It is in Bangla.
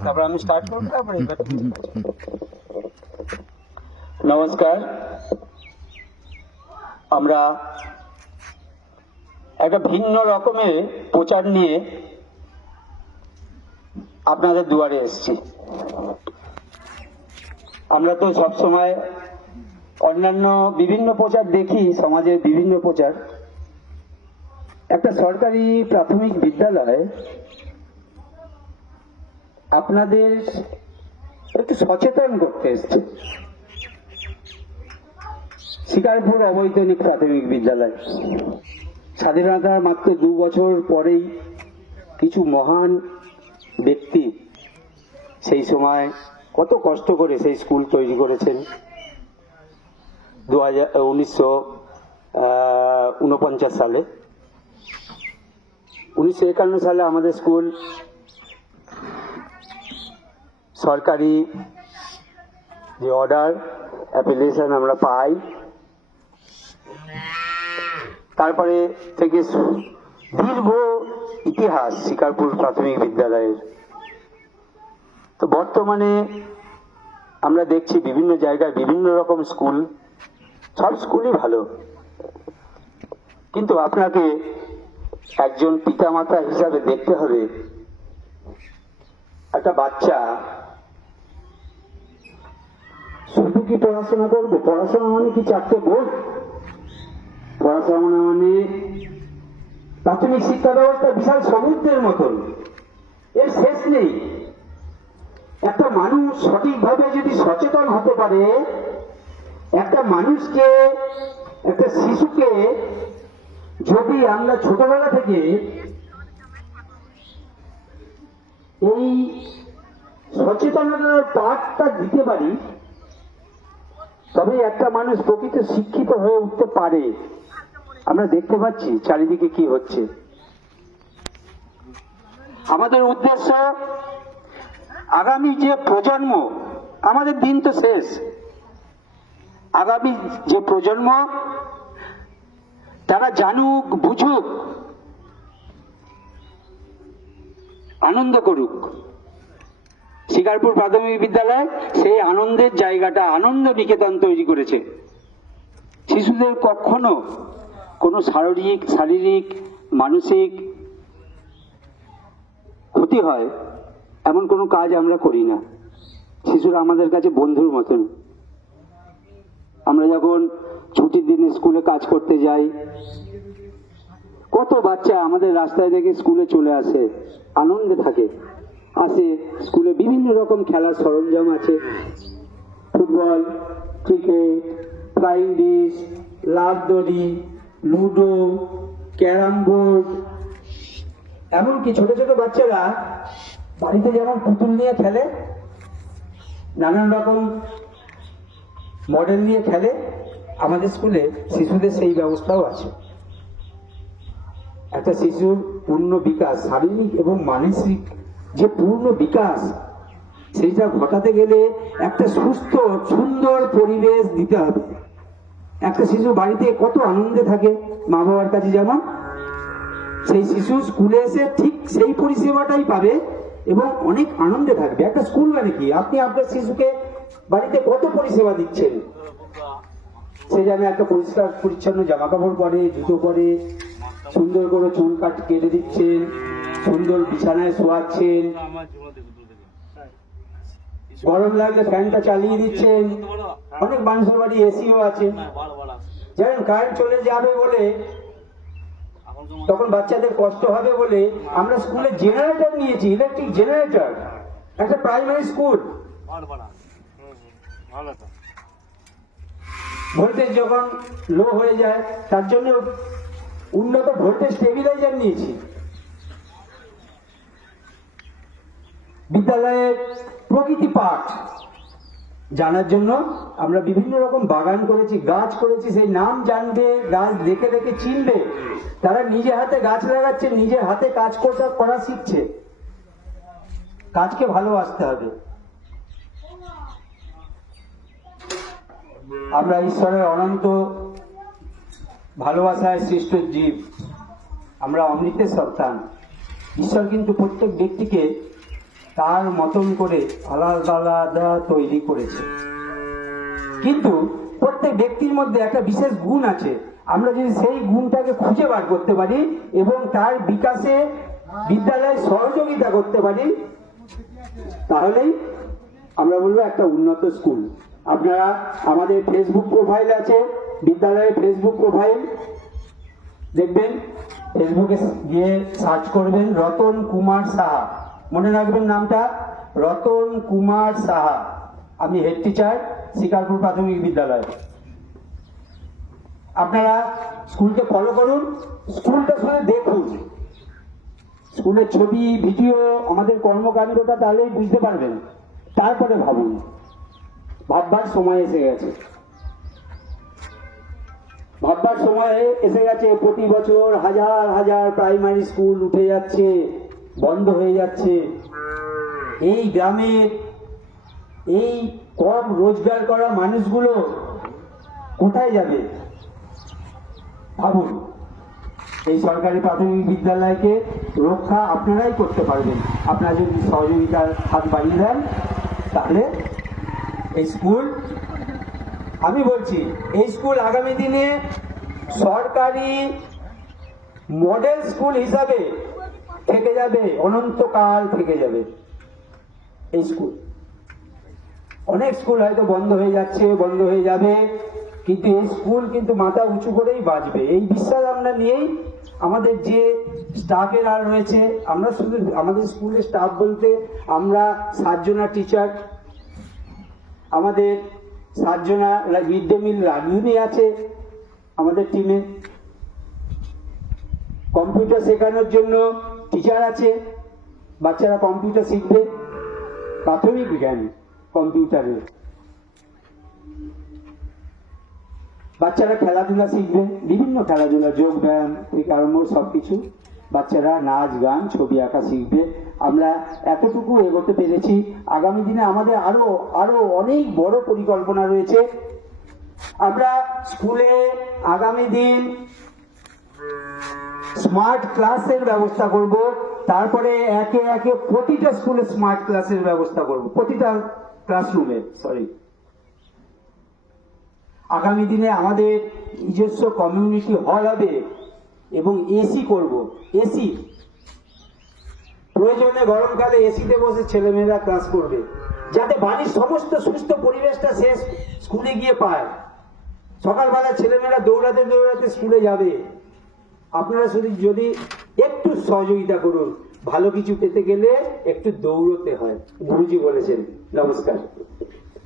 তারপর আমি স্টার্ট করবো, তারপরে নমস্কার। আমরা একটা ভিন্ন রকমের প্রচার নিয়ে আপনাদের দুয়ারে এসেছি। আমরা তো সবসময় অন্যান্য বিভিন্ন প্রচার দেখি, সমাজের বিভিন্ন প্রচার। একটা সরকারি প্রাথমিক বিদ্যালয় আপনাদের একটু সচেতন করতে এসছে। শিকারপুর অবৈতনিক প্রাথমিক বিদ্যালয় স্বাধীনতার মাত্র 2 বছর পরেই কিছু মহান ব্যক্তি সেই সময় কত কষ্ট করে সেই স্কুল তৈরি করেছেন। 1949 সালে, 1951 সালে আমাদের স্কুল সরকারি যে অর্ডার অ্যাপ্লিকেশন আমরা পাই, তারপরে থেকে দীর্ঘ ইতিহাস শিকারপুর প্রাথমিক বিদ্যালয়ের। তো বর্তমানে আমরা দেখছি বিভিন্ন জায়গায় বিভিন্ন রকম স্কুল, সব স্কুলই ভালো, কিন্তু আপনাকে একজন পিতামাতা হিসাবে দেখতে হবে একটা বাচ্চা শুধু কি পড়াশোনা করবে? পড়াশোনা মানে কি 4টে বই? পড়াশোনা মানে প্রাথমিক শিক্ষা ব্যবস্থা বিশাল সমুদ্রের মতন, এর শেষ নেই। একটা মানুষ সঠিকভাবে যদি সচেতন হতে পারে, একটা মানুষকে, একটা শিশুকে যদি আমরা ছোটবেলা থেকে এই সচেতনতার পাঠটা দিতে পারি, তবে একটা মানুষ প্রকৃত শিক্ষিত হয়ে উঠতে পারে। আমরা দেখতে পাচ্ছি চারিদিকে কি হচ্ছে। আমাদের উদ্দেশ্য আগামী যে প্রজন্ম, আমাদের দিন তো শেষ, আগামী যে প্রজন্ম তারা জানুক, বুঝুক, আনন্দ করুক। শিকারপুর প্রাথমিক বিদ্যালয় সেই আনন্দের জায়গাটা, আনন্দ নিকেতন তৈরি করেছে। শিশুদের কখনো কোনো শারীরিক মানসিক ক্ষতি হয় এমন কোনো কাজ আমরা করি না। শিশুরা আমাদের কাছে বন্ধুর মতন। আমরা যখন ছুটির দিনে স্কুলে কাজ করতে যাই, কত বাচ্চা আমাদের রাস্তায় দেখে স্কুলে চলে আসে, আনন্দে থাকে, আসে। স্কুলে বিভিন্ন রকম খেলার সরঞ্জাম আছে, ফুটবল, ক্রিকেট, ফ্লাইং ডিশ, লাফ দড়ি, লুডো, ক্যারাম বোর্ড। এমনকি ছোট ছোট বাচ্চারা বাড়িতে যেমন পুতুল নিয়ে খেলে, নানান রকম মডেল নিয়ে খেলে, আমাদের স্কুলে শিশুদের সেই ব্যবস্থাও আছে। একটা শিশুর পূর্ণ বিকাশ, শারীরিক এবং মানসিক যে পূর্ণ বিকাশ, সেইটা ঘটাতে গেলে একটা সুস্থ সুন্দর পরিবেশ দিতে হবে। একটা শিশু বাড়িতে কত আনন্দে থাকে মা বাবার কাছে, যেমন সেই শিশু স্কুলে এসে ঠিক সেই পরিষেবাটাই পাবে এবং অনেক আনন্দে থাকবে। একটা স্কুল মানে কি, আপনি আপনার শিশুকে বাড়িতে কত পরিষেবা দিচ্ছেন। সে যেন একটা পরিষ্কার পরিচ্ছন্ন জামা কাপড় পরে, জুতো পরে, সুন্দর করে চুল কেটে দিচ্ছেন, সুন্দর বিছানায় শোয়াচ্ছেন, গরম লাগলে ফ্যানটা চালিয়ে দিচ্ছেন। অনেক মানুষের বাড়ি এসিও আছে। যেমন কারেন্ট চলে যাবে বলে, তখন বাচ্চাদের কষ্ট হবে বলে আমরা স্কুলে জেনারেটর নিয়েছি, ইলেকট্রিক জেনারেটর। একটা প্রাইমারি স্কুল, ভোল্টেজ যখন লো হয়ে যায় তার জন্য উন্নত ভোল্টেজ স্টেবিলাইজার নিয়েছি। বিদ্যালয়ের প্রকৃতি পাঠ জানার জন্য আমরা বিভিন্ন রকম বাগান করেছি, গাছ করেছি। সেই নাম জানবে, গাছ দেখে দেখে চিনবে, তারা নিজে হাতে গাছ লাগাচ্ছে, নিজে হাতে কাজ করা শিখছে। কাজকে ভালোবাসতে হবে। আমরা ঈশ্বরের অনন্ত ভালোবাসায় সৃষ্ট জীব, আমরা অমৃতের সন্তান। ঈশ্বর কিন্তু প্রত্যেক ব্যক্তিকে তার মতন করে আলাদা আলাদা তৈরি করেছে, কিন্তু প্রত্যেক ব্যক্তির মধ্যে একটা বিশেষ গুণ আছে। আমরা যদি সেই গুণটাকে খুঁজে বার করতে পারি এবং তার বিকাশে বিদ্যালয়ে সহযোগিতা করতে পারি, তাহলেই আমরা বলবো একটা উন্নত স্কুল। আপনারা আমাদের ফেসবুক প্রোফাইল আছে, বিদ্যালয়ের ফেসবুক প্রোফাইল দেখবেন, ফেসবুকে গিয়ে সার্চ করবেন রতন কুমার সাহা, মনে রাখবেন নামটা, রতন কুমার সাহা। আমি হেড টিচার, শিকারপুর প্রাথমিক বিদ্যালয়। আপনারা স্কুলকে ফলো করুন, স্কুলটা শুধু দেখুন, স্কুলের ছবি ভিডিও আমাদের কর্মকাণ্ডটা তাহলেই বুঝতে পারবেন, তারপরে ভাবুন। ভাববার সময় এসে গেছে, ভাববার সময় এসে গেছে। প্রতি বছর হাজার হাজার প্রাইমারি স্কুল উঠে যাচ্ছে, বন্ধ হয়ে যাচ্ছে। এই গ্রামের এই কম রোজগার করা মানুষগুলো কোথায় যাবে ভাবুন। এই সরকারি প্রাথমিক বিদ্যালয়কে রক্ষা আপনারাই করতে পারবেন, আপনারা যদি সহযোগিতার হাত বাড়িয়ে দেন। তাহলে এই স্কুল, আমি বলছি, এই স্কুল আগামী দিনে সরকারি মডেল স্কুল হিসাবে থেকে যাবে, অনন্তকাল থেকে যাবে এই স্কুল। অনেক স্কুল হয়তো বন্ধ হয়ে যাচ্ছে, বন্ধ হয়ে যাবে, কিন্তু এই স্কুল কিন্তু মাথা উঁচু করেই বাঁচবে, এই বিশ্বাস আমরা নিয়েই আমাদের যে স্টাফেরা রয়েছে, আমরা শুধু আমাদের স্কুলের স্টাফ বলতে আমরা 7 জনা টিচার, আমাদের 7 জনা মিড ডে মিল রাঁধুনি আছে আমাদের টিমে, কম্পিউটার শেখানোর জন্য টিচার আছে, বাচ্চারা কম্পিউটার শিখবে, প্রাথমিক জ্ঞান কম্পিউটারের। বাচ্চারা খেলাধুলা শিখবে, বিভিন্ন খেলাধুলা, যোগ ব্যায়াম থেকে আরম্ভ সবকিছু, বাচ্চারা নাচ গান ছবি আঁকা শিখবে। আমরা এতটুকু এগোতে পেরেছি, আগামী দিনে আমাদের আরো আরো অনেক বড় পরিকল্পনা রয়েছে। আমরা স্কুলে আগামী দিন স্মার্ট ক্লাসের ব্যবস্থা করব, তারপরে একে একে প্রতিটা স্কুলে স্মার্ট ক্লাসের ব্যবস্থা করব, প্রতিটা ক্লাসরুমে। আগামী দিনে আমাদের নিজস্ব কমিউনিটি হল হবে এবং এসি করব, এসি, প্রয়োজনে গরমকালে এসিতে বসে ছেলেমেয়েরা ক্লাস করবে, যাতে বাড়ির সমস্ত সুস্থ পরিবেশটা শেষ স্কুলে গিয়ে পায়। সকালবেলা ছেলেমেয়েরা দৌড়াতে দৌড়াতে স্কুলে যাবে। আপনারা শুধু যদি একটু সহযোগিতা করুন, ভালো কিছু পেতে গেলে একটু দৌড়তে হয়, গুরুজি বলেছেন। নমস্কার।